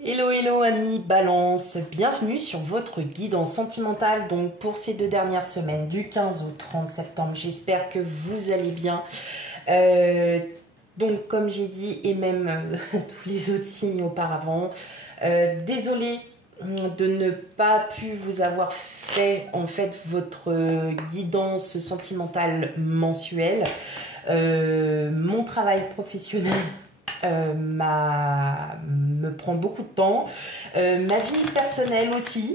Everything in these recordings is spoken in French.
Hello, hello amis Balance, bienvenue sur votre guidance sentimentale donc pour ces 2 dernières semaines du 15 au 30 septembre. J'espère que vous allez bien. Donc comme j'ai dit et même tous les autres signes auparavant, désolée de ne pas pu vous avoir fait en fait votre guidance sentimentale mensuelle. Mon travail professionnel me prend beaucoup de temps, ma vie personnelle aussi.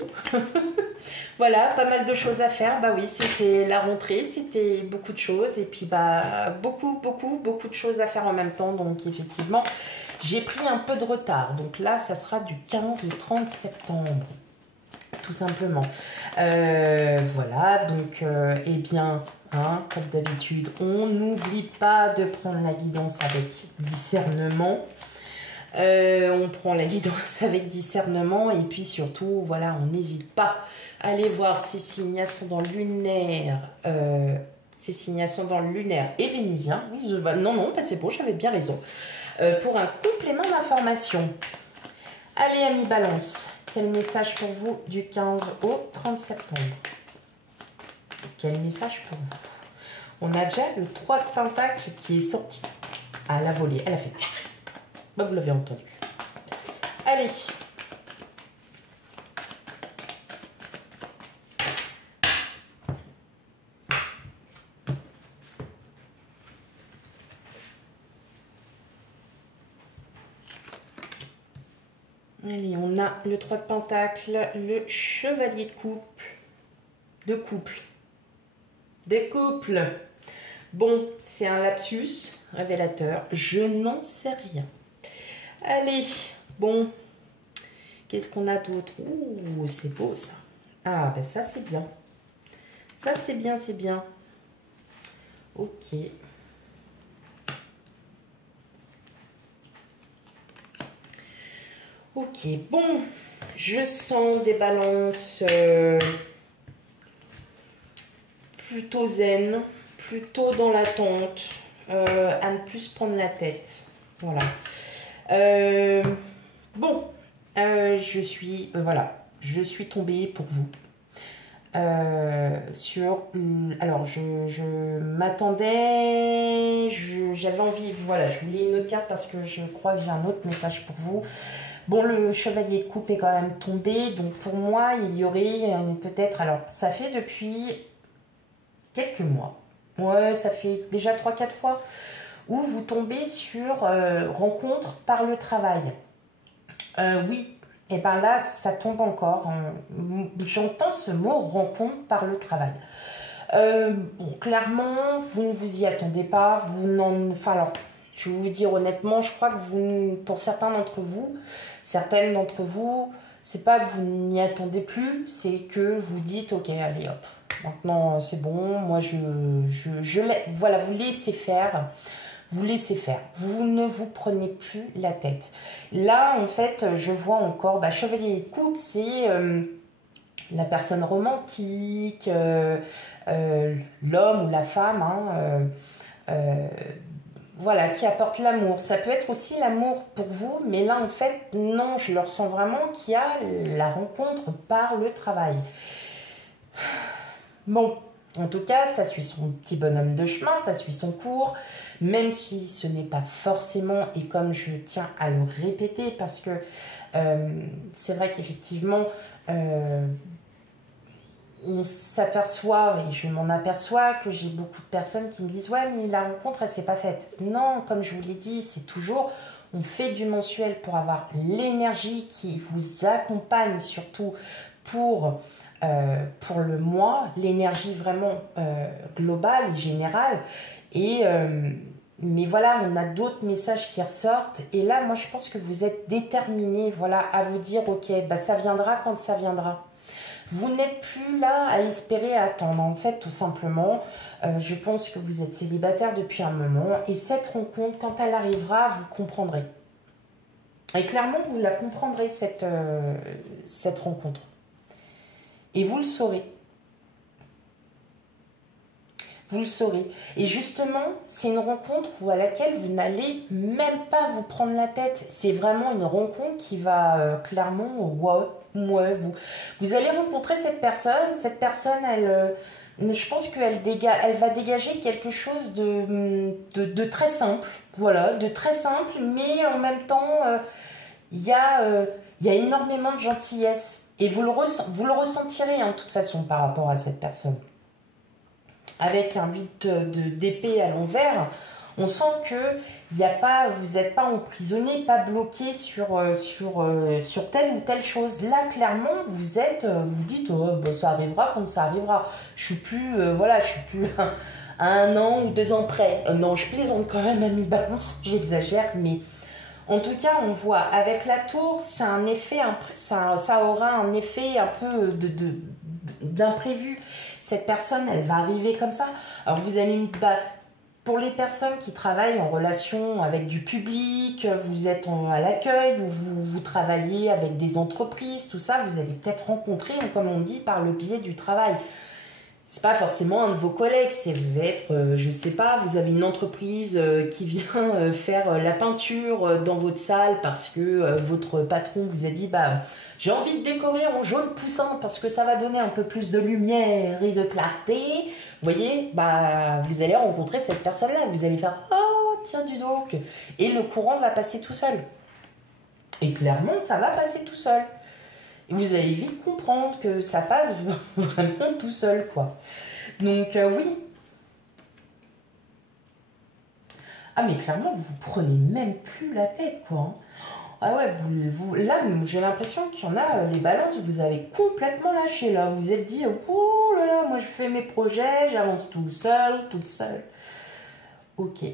Voilà, pas mal de choses à faire. Bah oui, c'était la rentrée, c'était beaucoup de choses et puis bah beaucoup de choses à faire en même temps. Donc effectivement, j'ai pris un peu de retard. Donc là, ça sera du 15 au 30 septembre, tout simplement. Voilà, donc eh bien, hein, comme d'habitude, on n'oublie pas de prendre la guidance avec discernement. On prend la guidance avec discernement et puis surtout, voilà, on n'hésite pas à aller voir ses signes ascendants lunaires, et vénusien. Oui, non, c'est bon, j'avais bien raison. Pour un complément d'information. Allez, amis Balance, quel message pour vous du 15 au 30 septembre? Quel message pour vous? On a déjà le 3 de Pentacle qui est sorti à la volée, à la fête. Bah, vous l'avez entendu. Allez. Allez, on a le 3 de Pentacle, le chevalier de couple. Des couples. Bon, c'est un lapsus révélateur. Je n'en sais rien. Allez, bon. Qu'est-ce qu'on a d'autre? Ouh, c'est beau ça. Ah, ben ça c'est bien. Ça c'est bien, c'est bien. Ok. Ok, bon. Je sens des balances plutôt zen, plutôt dans l'attente, à ne plus se prendre la tête. Voilà. Bon, je suis tombée pour vous alors je m'attendais, j'avais envie, voilà, je voulais une autre carte parce que je crois que j'ai un autre message pour vous. Bon, le chevalier de coupe est quand même tombé, donc pour moi il y aurait peut-être, alors ça fait depuis quelques mois, ouais, ça fait déjà 3-4 fois où vous tombez sur rencontre par le travail. Oui, et bien là, ça tombe encore. J'entends ce mot rencontre par le travail. Bon, clairement, vous ne vous y attendez pas. Enfin, alors, je vais vous dire honnêtement, je crois que pour certaines d'entre vous, c'est pas que vous n'y attendez plus, c'est que vous dites, ok, allez hop, maintenant c'est bon, moi voilà, vous laissez faire. Vous laissez faire, vous ne vous prenez plus la tête. Là, en fait, je vois encore, chevalier de coupe, c'est la personne romantique, l'homme ou la femme, hein, voilà, qui apporte l'amour. Ça peut être aussi l'amour pour vous, mais là, en fait, non, je le ressens vraiment qu'il y a la rencontre par le travail. Bon, en tout cas, ça suit son petit bonhomme de chemin, ça suit son cours, même si ce n'est pas forcément, et comme je tiens à le répéter, parce que c'est vrai qu'effectivement, on s'aperçoit, et je m'en aperçois, que j'ai beaucoup de personnes qui me disent « Ouais, mais la rencontre, elle s'est pas faite. » Non, comme je vous l'ai dit, c'est toujours, on fait du mensuel pour avoir l'énergie qui vous accompagne, surtout pour le mois, l'énergie vraiment globale et générale. Mais voilà, on a d'autres messages qui ressortent. Et là, moi, je pense que vous êtes déterminés, voilà, à vous dire, ok, ça viendra quand ça viendra. Vous n'êtes plus là à espérer, à attendre. En fait, tout simplement, je pense que vous êtes célibataire depuis un moment. Et cette rencontre, quand elle arrivera, vous comprendrez. Et clairement, vous la comprendrez, cette rencontre. Et vous le saurez. vous le saurez. Et justement, c'est une rencontre à laquelle vous n'allez même pas vous prendre la tête. C'est vraiment une rencontre qui va clairement, vous allez rencontrer cette personne. Cette personne, je pense elle va dégager quelque chose de très simple. Voilà, de très simple, mais en même temps, il y a énormément de gentillesse. Et vous le ressentirez, hein, de toute façon, par rapport à cette personne. Avec un 8 d'épée à l'envers, on sent que vous n'êtes pas emprisonné, pas bloqué sur telle ou telle chose. Là, clairement, vous dites, oh, bah, ça arrivera quand ça arrivera. Je suis plus, je suis plus à 1 an ou 2 ans près. Non, je plaisante quand même à mi-balance, j'exagère, mais en tout cas, on voit avec la tour, c'est un effet, ça aura un effet un peu d'imprévu. Cette personne, elle va arriver comme ça. Alors vous allez pour les personnes qui travaillent en relation avec du public, vous êtes à l'accueil ou vous travaillez avec des entreprises, tout ça, vous allez peut-être rencontrer, comme on dit, par le biais du travail. C'est pas forcément un de vos collègues, c'est je sais pas, vous avez une entreprise qui vient faire la peinture dans votre salle parce que votre patron vous a dit j'ai envie de décorer en jaune poussin parce que ça va donner un peu plus de lumière et de clarté. Vous voyez, vous allez rencontrer cette personne-là, vous allez faire oh tiens dis donc, et le courant va passer tout seul. Et clairement, ça va passer tout seul. Et vous allez vite comprendre que ça passe vraiment tout seul, quoi. Donc, oui. Ah, mais clairement, vous prenez même plus la tête, quoi. Ah ouais, là, j'ai l'impression qu'il y en a, les balances, vous avez complètement lâché, là. Vous vous êtes dit, oh là là, moi, je fais mes projets, j'avance tout seul, toute seule. Ok.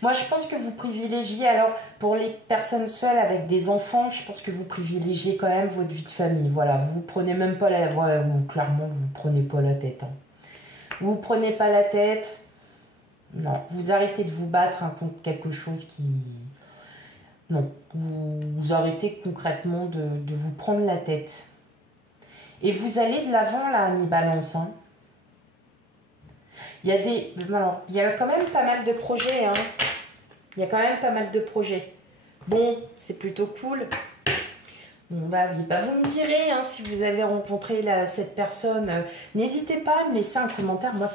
Moi, je pense que vous privilégiez, alors, pour les personnes seules avec des enfants, je pense que vous privilégiez quand même votre vie de famille. Voilà, vous prenez même pas clairement, vous prenez pas la tête. Hein. Vous prenez pas la tête. Non, vous arrêtez de vous battre contre quelque chose qui... Non, vous arrêtez concrètement de vous prendre la tête. Et vous allez de l'avant, là, mi-balance, hein. Il y a quand même pas mal de projets, hein. Il y a quand même pas mal de projets. Bon, c'est plutôt cool. Bon, oui, vous me direz, hein, si vous avez rencontré cette personne, n'hésitez pas à me laisser un commentaire. Moi,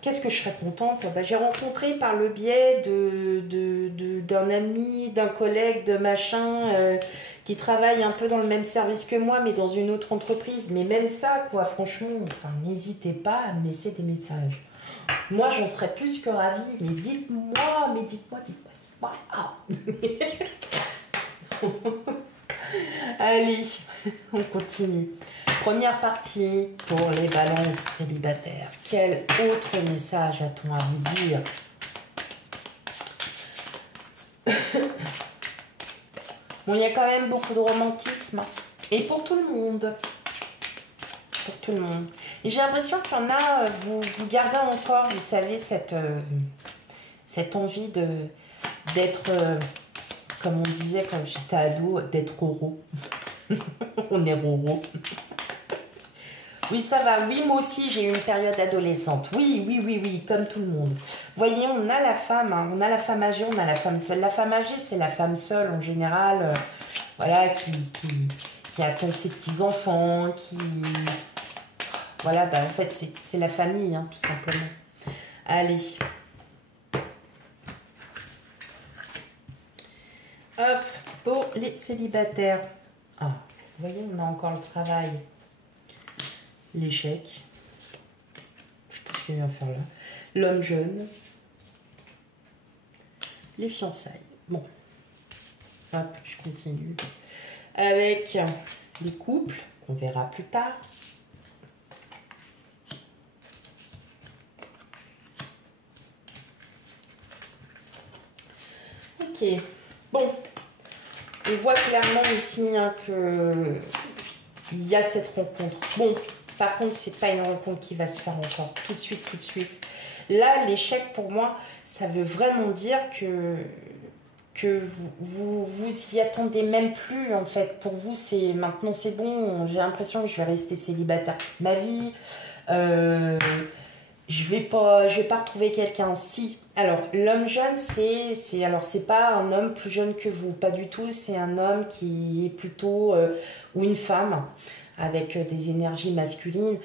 qu'est-ce que je serais contente. J'ai rencontré par le biais d'un ami, d'un collègue, de machin, qui travaille un peu dans le même service que moi, mais dans une autre entreprise. Mais même ça, quoi, franchement, n'hésitez pas à me laisser des messages. Moi, j'en serais plus que ravie. Mais dites-moi. Ah. Allez, on continue. Première partie pour les balances célibataires. Quel autre message a-t-on à vous dire? Bon, il y a quand même beaucoup de romantisme. Et pour tout le monde. Pour tout le monde. Et j'ai l'impression qu'il y en a, vous gardez encore, vous savez, cette envie d'être, comme on disait quand j'étais ado, d'être Roro. On est Roro. Oui, ça va. Oui, moi aussi, j'ai eu une période adolescente. Oui, comme tout le monde. Vous voyez, on a la femme, hein, on a la femme âgée, on a la femme seule. La femme âgée, c'est la femme seule, en général, voilà, qui attend ses petits-enfants, qui... Voilà, en fait, c'est la famille, hein, tout simplement. Allez. Hop, pour les célibataires. Ah, vous voyez, on a encore le travail. L'échec. Je sais pas ce qu'il vient faire là. L'homme jeune. Les fiançailles. Bon. Hop, je continue. Avec les couples, qu'on verra plus tard. Ok. Bon. On voit clairement ici hein, que il y a cette rencontre. Bon, par contre, c'est pas une rencontre qui va se faire encore tout de suite. Là, l'échec, pour moi, ça veut vraiment dire que vous y attendez même plus, en fait. Pour vous, maintenant, c'est bon. J'ai l'impression que je vais rester célibataire toute ma vie. je vais pas retrouver quelqu'un. Si. Alors, l'homme jeune, c'est pas un homme plus jeune que vous, pas du tout. C'est un homme qui est plutôt, ou une femme, avec des énergies masculines.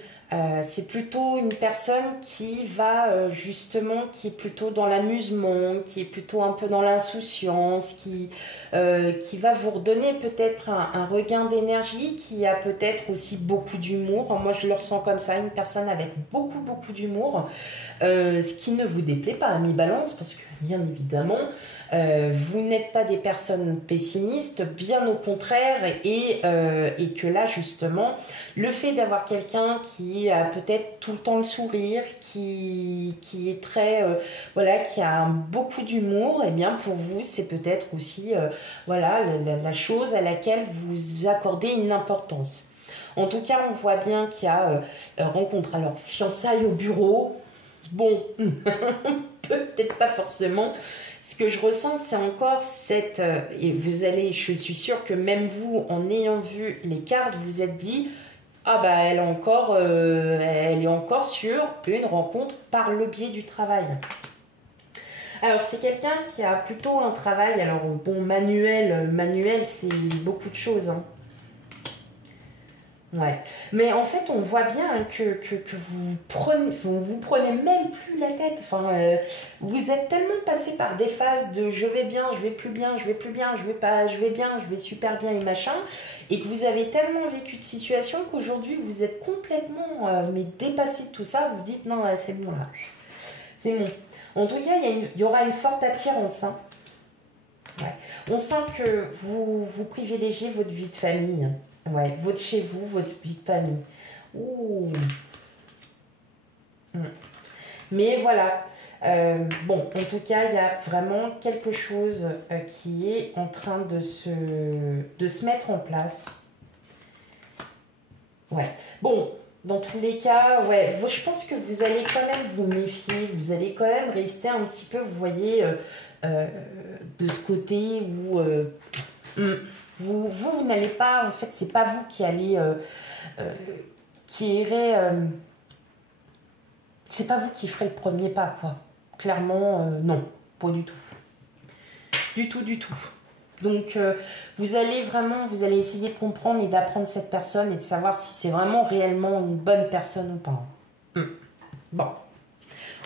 C'est plutôt une personne qui va justement, qui est plutôt dans l'amusement, qui est plutôt un peu dans l'insouciance, qui va vous redonner peut-être un regain d'énergie, qui a peut-être aussi beaucoup d'humour. Moi, je le ressens comme ça, une personne avec beaucoup d'humour, ce qui ne vous déplaît pas, ami Balance, parce que bien évidemment, vous n'êtes pas des personnes pessimistes, bien au contraire, et que là, justement, le fait d'avoir quelqu'un qui a peut-être tout le temps le sourire, qui est très, voilà, qui a beaucoup d'humour, et bien pour vous, c'est peut-être aussi, voilà, la chose à laquelle vous accordez une importance. En tout cas, on voit bien qu'il y a rencontre. Alors, fiançailles au bureau, bon, peut-être pas forcément. Ce que je ressens, c'est encore cette... et vous allez, je suis sûre que même vous, en ayant vu les cartes, vous êtes dit, ah bah elle est encore sur une rencontre par le biais du travail. Alors c'est quelqu'un qui a plutôt un travail, alors bon, manuel c'est beaucoup de choses, hein. Ouais, mais en fait on voit bien que vous prenez même plus la tête. Enfin, vous êtes tellement passé par des phases de je vais bien, je vais plus bien, je vais plus bien, je vais pas, je vais bien, je vais super bien et machin, et que vous avez tellement vécu de situations qu'aujourd'hui vous êtes complètement mais dépassé de tout ça. Vous dites non, c'est bon là, c'est bon. En tout cas, il y aura une forte attirance, hein. Ouais. On sent que vous privilégiez votre vie de famille. Ouais, votre chez vous, votre vie de famille. Ouh. Mais voilà. Bon, en tout cas, il y a vraiment quelque chose qui est en train de se mettre en place. Ouais. Bon, dans tous les cas, ouais, je pense que vous allez quand même vous méfier. Vous allez quand même rester un petit peu, vous voyez, de ce côté où... vous n'allez pas, en fait, c'est pas vous qui allez, qui irez, c'est pas vous qui ferez le premier pas, quoi. Clairement, non, pas du tout. Du tout. Donc, vous allez essayer de comprendre et d'apprendre cette personne et de savoir si c'est vraiment réellement une bonne personne ou pas. Bon,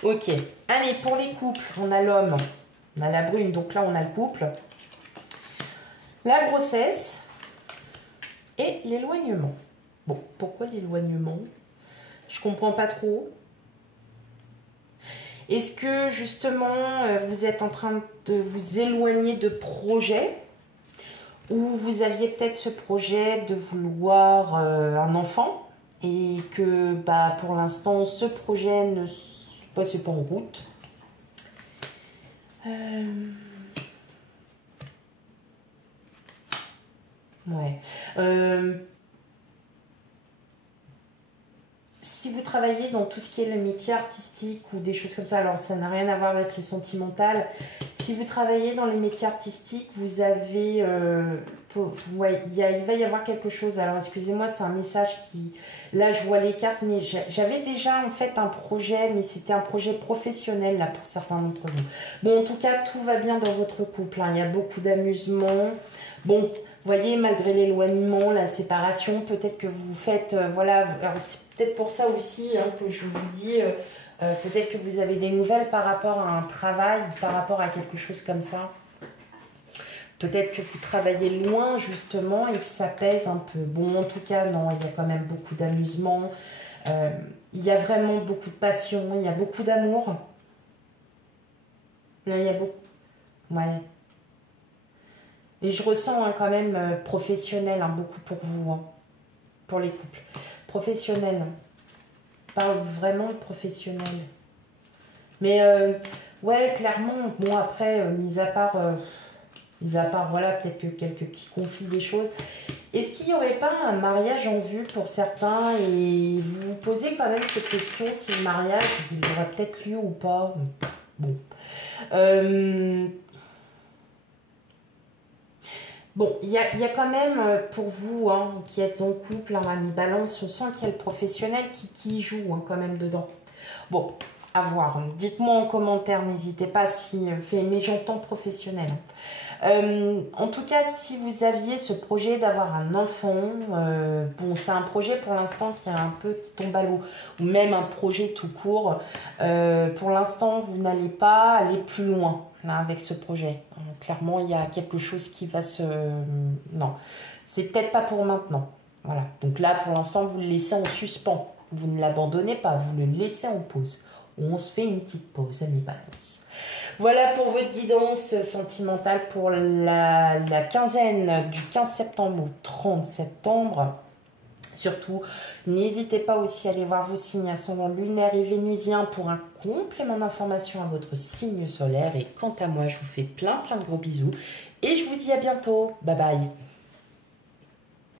ok. Allez, pour les couples, on a l'homme, on a la brune, donc là, on a le couple. La grossesse et l'éloignement. Bon, pourquoi l'éloignement? Je comprends pas trop. Est-ce que justement vous êtes en train de vous éloigner de projets, ou vous aviez peut-être ce projet de vouloir un enfant et que bah, pour l'instant ce projet ne passe pas en route? Ouais. Si vous travaillez dans tout ce qui est le métier artistique ou des choses comme ça, alors ça n'a rien à voir avec le sentimental. Si vous travaillez dans les métiers artistiques, vous avez... ouais, il va y avoir quelque chose. Alors excusez-moi, c'est un message qui... Là, je vois les cartes, mais j'avais déjà en fait un projet, mais c'était un projet professionnel là pour certains d'entre vous. Bon, en tout cas, tout va bien dans votre couple, hein. Il y a beaucoup d'amusement. Bon, vous voyez, malgré l'éloignement, la séparation, peut-être que vous faites... voilà, c'est peut-être pour ça aussi hein, que je vous dis... peut-être que vous avez des nouvelles par rapport à un travail, par rapport à quelque chose comme ça. Peut-être que vous travaillez loin, justement, et que ça pèse un peu. Bon, en tout cas, non, il y a quand même beaucoup d'amusement. Il y a vraiment beaucoup de passion, il y a beaucoup d'amour. Il y a beaucoup... Ouais. Et je ressens hein, quand même professionnel, hein, beaucoup pour vous, hein, pour les couples. Professionnel. Parle vraiment de professionnel. Mais ouais, clairement, bon après, mis à part voilà, peut-être que quelques petits conflits, des choses. Est-ce qu'il n'y aurait pas un mariage en vue pour certains? Et vous vous posez quand même cette question, si le mariage, il aurait peut-être lieu ou pas? Bon. Bon, il y a quand même, pour vous, hein, qui êtes en couple, hein, ami Balance, on sent qu'il y a le professionnel qui joue hein, quand même dedans. Bon, à voir. Dites-moi en commentaire, n'hésitez pas si... mais j'entends professionnel. En tout cas, si vous aviez ce projet d'avoir un enfant, bon, c'est un projet pour l'instant qui est un peu qui tombe à l'eau, ou même un projet tout court. Pour l'instant, vous n'allez pas aller plus loin là, avec ce projet. Clairement, il y a quelque chose qui va se... Non, c'est peut-être pas pour maintenant. Voilà. Donc là, pour l'instant, vous le laissez en suspens. Vous ne l'abandonnez pas, vous le laissez en pause. On se fait une petite pause, amis balance. Voilà pour votre guidance sentimentale pour la quinzaine du 15 septembre au 30 septembre. Surtout, n'hésitez pas aussi à aller voir vos signes ascendants lunaires et vénusiens pour un complément d'information à votre signe solaire. Et quant à moi, je vous fais plein de gros bisous et je vous dis à bientôt. Bye bye.